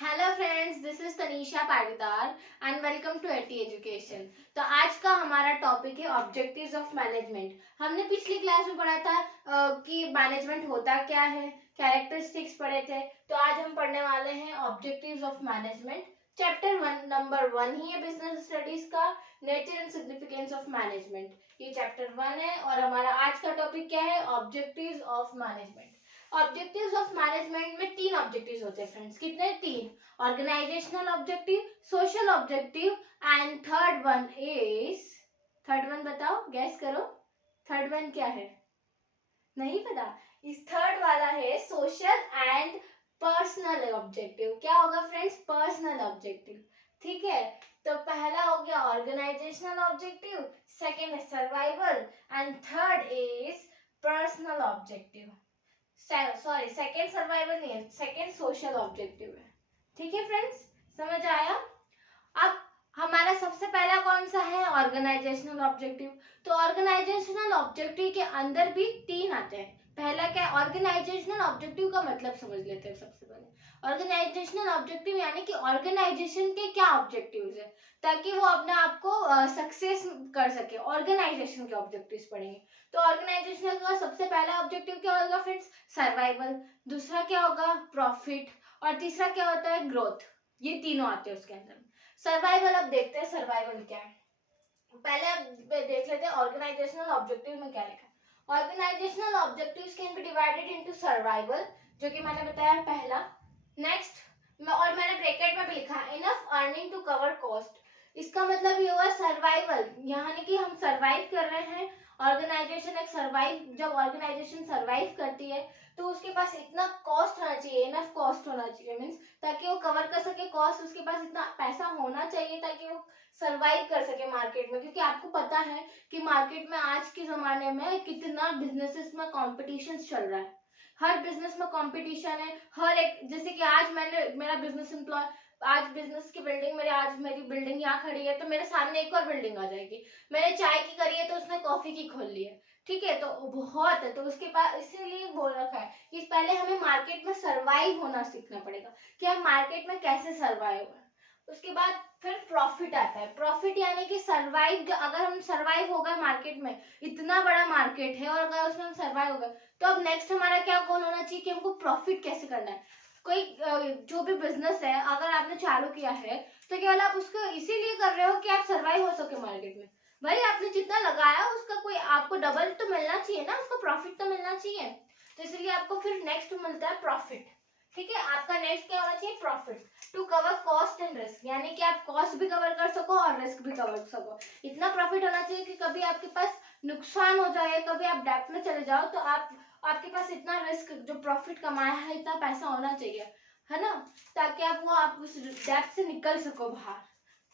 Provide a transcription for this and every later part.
Hello friends, this is Tanisha Patidar and welcome to AT education. तो आज का हमारा टॉपिक है ऑब्जेक्टिव्स ऑफ मैनेजमेंट। हमने पिछली क्लास में पढ़ा था कि मैनेजमेंट होता क्या है, कैरेक्टरिस्टिक्स पढ़े थे। तो आज हम पढ़ने वाले हैं objectives of management. Chapter 1 number 1 ही है बिजनेस स्टडीज का, nature and significance of management. ये चैप्टर 1 है और हमारा आज का टॉपिक क्या है, objectives of management. Objectives of management में 3 ऑब्जेक्टिव्स होते हैं फ्रेंड्स। कितने? 3। Organisational objective, social objective and third one बताओ, गैस करो। थर्ड वन क्या है? नहीं पता? इस थर्ड वाला है सोशल एंड पर्सनल ऑब्जेक्टिव। क्या होगा फ्रेंड्स? Personal objective. ठीक है, तो पहला हो गया ऑर्गेनाइजेशनल ऑब्जेक्टिव, सेकेंड है survival and third is personal objective. Sorry, second survival नहीं है, सेकेंड सोशल ऑब्जेक्टिव है। ठीक है फ्रेंड्स, समझ आया? अब हमारा सबसे पहला कौन सा है? Organisational objective. तो ऑर्गेनाइजेशनल ऑब्जेक्टिव के अंदर भी 3 आते हैं। पहला क्या है? ऑर्गेनाइजेशनल ऑब्जेक्टिव का मतलब समझ लेते हैं सबसे पहले। ऑर्गेनाइजेशनल ऑब्जेक्टिव यानी कि ऑर्गेनाइजेशन के क्या ऑब्जेक्टिव्स है, ताकि वो अपने आप को सक्सेस कर सके। ऑर्गेनाइजेशन के ऑब्जेक्टिव्स पढ़ेंगे। तो ऑर्गेनाइजेशन का सबसे पहला ऑब्जेक्टिव क्या होगा फ्रेंड्स? सर्वाइवल। दूसरा क्या होगा? प्रॉफिट। और तीसरा क्या होता है? ग्रोथ। ये तीनों आते हैं उसके अंदर। सर्वाइवल, अब देखते हैं सर्वाइवल क्या है। पहले अब देख लेते हैं ऑर्गेनाइजेशनल ऑब्जेक्टिव में क्या लिखा है। Organisational objectives can be divided into survival, जो कि मैंने बताया पहला। नेक्स्ट और मैंने ब्रैकेट में भी लिखा enough earning to cover cost. इसका मतलब ये हुआ सर्वाइवल, यानी कि हम सर्वाइव कर रहे हैं। ऑर्गेनाइजेशन एक सर्वाइव, जब ऑर्गेनाइजेशन सर्वाइव करती है तो उसके पास इतना कॉस्ट होना चाहिए, इनफ कॉस्ट होना चाहिए, मीन्स ताकि वो कवर कर सके कॉस्ट। उसके पास इतना पैसा होना चाहिए ताकि वो सर्वाइव कर सके मार्केट में। क्योंकि आपको पता है कि मार्केट में आज के जमाने में कितना बिजनेसेस में कॉम्पिटिशन चल रहा है। हर बिजनेस में कंपटीशन है। हर एक, जैसे कि आज मैंने मेरा बिजनेस एम्प्लॉय, आज बिजनेस की बिल्डिंग मेरे, आज मेरी बिल्डिंग यहाँ खड़ी है तो मेरे सामने एक और बिल्डिंग आ जाएगी। मैंने चाय की करी है तो उसने कॉफी की खोल ली है। ठीक है, तो बहुत है, तो उसके पास इसीलिए बोल रखा है कि पहले हमें मार्केट में सर्वाइव होना सीखना पड़ेगा कि हम मार्केट में कैसे सर्वाइव है। उसके बाद फिर प्रॉफिट आता है। प्रॉफिट यानी कि सर्वाइव, जो अगर हम सर्वाइव हो गए मार्केट में, इतना बड़ा मार्केट है और अगर उसमें हम सर्वाइव हो गए तो अब नेक्स्ट हमारा क्या गोल होना चाहिए कि हमको प्रॉफिट कैसे करना है। कोई जो भी बिजनेस है अगर आपने चालू किया है तो केवल आप उसको इसीलिए कर रहे हो कि आप सर्वाइव हो सके मार्केट में। भाई आपने जितना लगाया उसका कोई आपको डबल तो मिलना चाहिए ना, उसका प्रॉफिट तो मिलना चाहिए। तो इसलिए आपको फिर नेक्स्ट मिलता है प्रॉफिट। ठीक है, आपका नेक्स्ट क्या होना चाहिए? Profit to cover cost and risk, यानी कि आप कॉस्ट भी कवर कर सको और रिस्क भी कवर कर सको। इतना प्रॉफिट होना चाहिए कि कभी आपके पास नुकसान हो जाए, कभी आप डेब्ट में चले जाओ तो आपके पास इतना रिस्क, जो प्रॉफिट कमाया है इतना पैसा होना चाहिए, है ना, ताकि आप उस डेब्ट से निकल सको बाहर।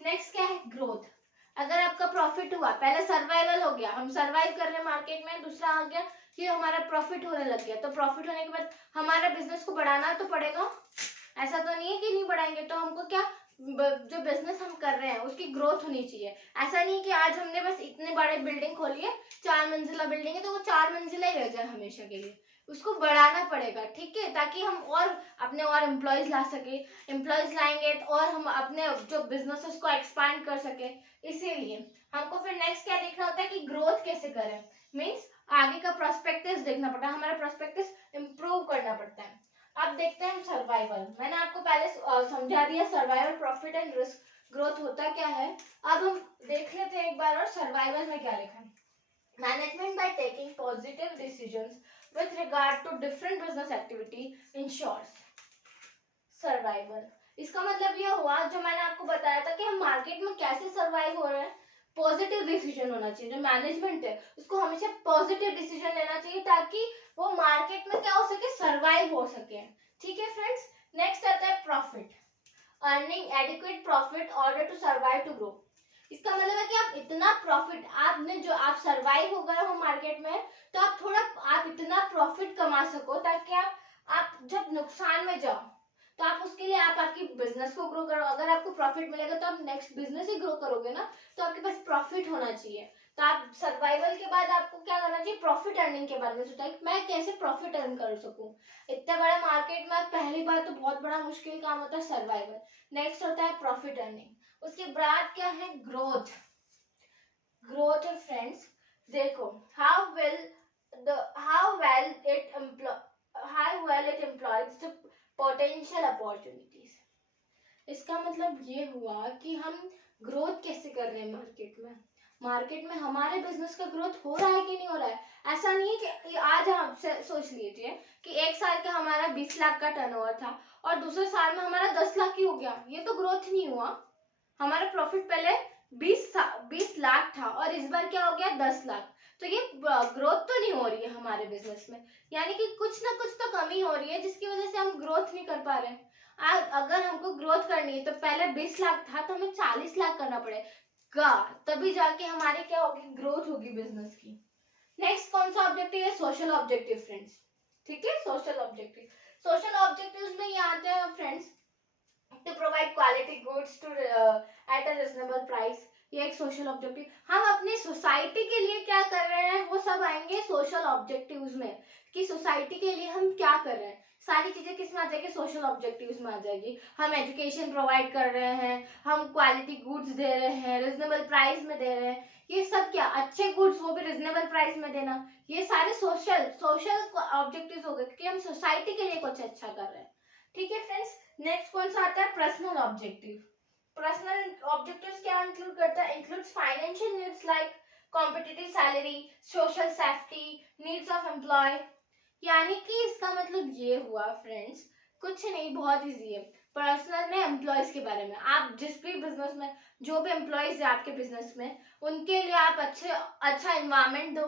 नेक्स्ट क्या है? ग्रोथ। अगर आपका प्रॉफिट हुआ, पहले सर्वाइवल हो गया, हम सर्वाइव कर रहे हैं मार्केट में, दूसरा आ गया कि हमारा प्रॉफिट होने लग गया। तो प्रॉफिट होने के बाद हमारा बिजनेस को बढ़ाना तो पड़ेगा। ऐसा तो नहीं है कि नहीं बढ़ाएंगे। तो हमको क्या, जो बिजनेस हम कर रहे हैं उसकी ग्रोथ होनी चाहिए। ऐसा नहीं कि आज हमने बस इतने बड़े बिल्डिंग खोली है, 4 मंजिला बिल्डिंग है तो वो 4 मंजिला ही रह जाए हमेशा के लिए। उसको बढ़ाना पड़ेगा, ठीक है, ताकि हम और अपने और एम्प्लॉयज ला सके। एम्प्लॉयज लाएंगे तो और हम अपने जो बिजनेस उसको एक्सपांड कर सके। इसीलिए हमको फिर नेक्स्ट क्या देखना होता है कि ग्रोथ कैसे करें, मीन्स आगे का प्रोस्पेक्टिव देखना पड़ता है, हमारा प्रोस्पेक्टिव इंप्रूव करना पड़ता है। अब देखते हैं सर्वाइवल। मैंने आपको पहले समझा दिया survival, profit and risk, growth होता क्या है। अब हम देख लेते हैं एक बार और सर्वाइवल में क्या लिखा है। Management by taking positive decisions with regard to different business activity ensures survival. इसका मतलब यह हुआ, जो मैंने आपको बताया था कि हम मार्केट में कैसे सर्वाइव हो रहे हैं। पॉजिटिव डिसीजन होना चाहिए। जो मैनेजमेंट है उसको हमेशा पॉजिटिव डिसीजन लेना चाहिए ताकि वो मार्केट में क्या हो सके, सर्वाइव हो सके। ठीक है फ्रेंड्स, नेक्स्ट आता है profit. Earning adequate profit order to survive to grow. इसका मतलब है कि आप इतना प्रॉफिट, आपने जो आप सर्वाइव हो गए हो मार्केट में तो आप इतना प्रॉफिट कमा सको ताकि आप जब नुकसान में जाओ तो आप उसके लिए आप आपकी बिजनेस को ग्रो करो। अगर आपको प्रॉफिट मिलेगा तो आप नेक्स्ट बिजनेस ही ग्रो करोगे ना, तो आपके पास प्रॉफिट होना चाहिए तो आप सर्वाइवल के बाद आपको क्या करना चाहिए, प्रॉफिट अर्निंग के बारे में सोचना है, मैं कैसे प्रॉफिट अर्न कर सकूं। इतने बड़े मार्केट में पहली बार तो बहुत बड़ा मुश्किल काम होता है सर्वाइवल, नेक्स्ट होता है प्रॉफिट अर्निंग, उसके बाद क्या है ग्रोथ। ग्रोथ है फ्रेंड्स, देखो how well it employs the potential opportunities। इसका मतलब ये हुआ कि हम ग्रोथ कैसे कर रहे हैं मार्केट में हमारे बिजनेस का ग्रोथ हो रहा है कि नहीं हो रहा है। ऐसा नहीं है कि आज हम सोच लीजिए कि एक साल का हमारा 20 लाख का टर्नओवर था और दूसरे साल में हमारा 10 लाख ही हो गया, ये तो ग्रोथ नहीं हुआ। हमारा प्रॉफिट पहले 20 लाख था और इस बार क्या हो गया 10 लाख, तो ये ग्रोथ तो नहीं हो रही है हमारे बिजनेस में, यानी कि कुछ ना कुछ तो कमी हो रही है जिसकी वजह से हम ग्रोथ नहीं कर पा रहे हैं। अगर हमको ग्रोथ करनी है तो पहले 20 लाख था तो हमें 40 लाख करना पड़ेगा, तभी जाके हमारी क्या होगी, ग्रोथ होगी बिजनेस की। नेक्स्ट कौन सा ऑब्जेक्टिव है, सोशल ऑब्जेक्टिव फ्रेंड्स। ठीक है, सोशल ऑब्जेक्टिव्स में ये आते हैं friends, to provide quality goods to at a reasonable price, ये एक सोशल ऑब्जेक्टिव। हम अपनी सोसाइटी के लिए क्या कर रहे हैं वो सब आएंगे सोशल ऑब्जेक्टिव्स में, कि सोसाइटी के लिए हम क्या कर रहे हैं, सारी चीजें किस में आ जाएगी, सोशल ऑब्जेक्टिव्स में आ जाएगी। हम एजुकेशन प्रोवाइड कर रहे हैं, हम क्वालिटी गुड्स दे रहे हैं, रिजनेबल प्राइस में दे रहे हैं, ये सब क्या अच्छे गुड्स वो भी रिजनेबल प्राइस में देना, ये सारे सोशल ऑब्जेक्टिव्स हो गए क्योंकि हम सोसाइटी के लिए कुछ अच्छा कर रहे हैं। ठीक है फ्रेंड्स, नेक्स्ट कौन सा आता है, पर्सनल ऑब्जेक्टिव। पर्सनल ऑब्जेक्टिव्स क्या इंक्लूड करता है, includes financial needs like competitive salary, social safety, needs of employee. यानी कि इसका मतलब ये हुआ फ्रेंड्स, कुछ नहीं, बहुत इजी है। पर्सनल में एम्प्लॉयज के बारे में, आप जिस भी बिजनेस में जो भी एम्प्लॉयज है आपके बिजनेस में, उनके लिए आप अच्छा एनवायरमेंट दो।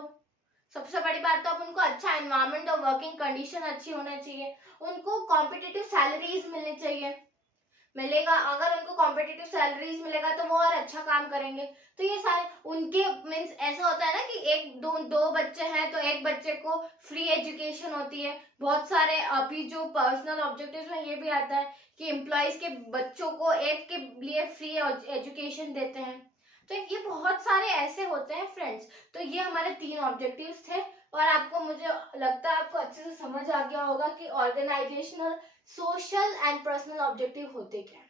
सबसे बड़ी बात तो आप उनको अच्छा एनवायरमेंट और वर्किंग कंडीशन अच्छी होना चाहिए, उनको कॉम्पिटिटिव सैलरीज मिलनी चाहिए, मिलेगा अगर उनको कॉम्पिटिटिव सैलरीज मिलेगा तो वो और अच्छा काम करेंगे। तो ये सारे उनके मीन्स ऐसा होता है ना कि एक दो बच्चे हैं तो एक बच्चे को फ्री एजुकेशन होती है, बहुत सारे अभी जो पर्सनल ऑब्जेक्टिव्स में ये भी आता है कि एम्प्लॉयज के बच्चों को एक के लिए फ्री एजुकेशन देते हैं। तो ये बहुत सारे ऐसे होते हैं फ्रेंड्स। तो ये हमारे 3 ऑब्जेक्टिव्स थे और आपको, मुझे लगता है आपको अच्छे से समझ आ गया होगा कि organisational, social and personal objective होते क्या।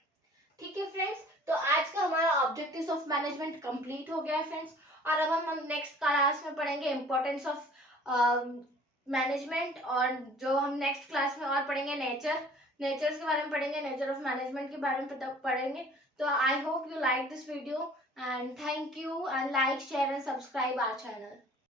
ठीक है फ्रेंड्स, तो आज का हमारा ऑब्जेक्टिव्स ऑफ मैनेजमेंट कंप्लीट हो गया है फ्रेंड्स, और अब हम नेक्स्ट क्लास में पढ़ेंगे इंपॉर्टेंस ऑफ मैनेजमेंट, और जो हम नेक्स्ट क्लास में और पढ़ेंगे नेचर्स के बारे में पढ़ेंगे, नेचर ऑफ मैनेजमेंट के बारे में पढ़ेंगे। तो I hope you like this video and thank you, and like, share and subscribe our channel.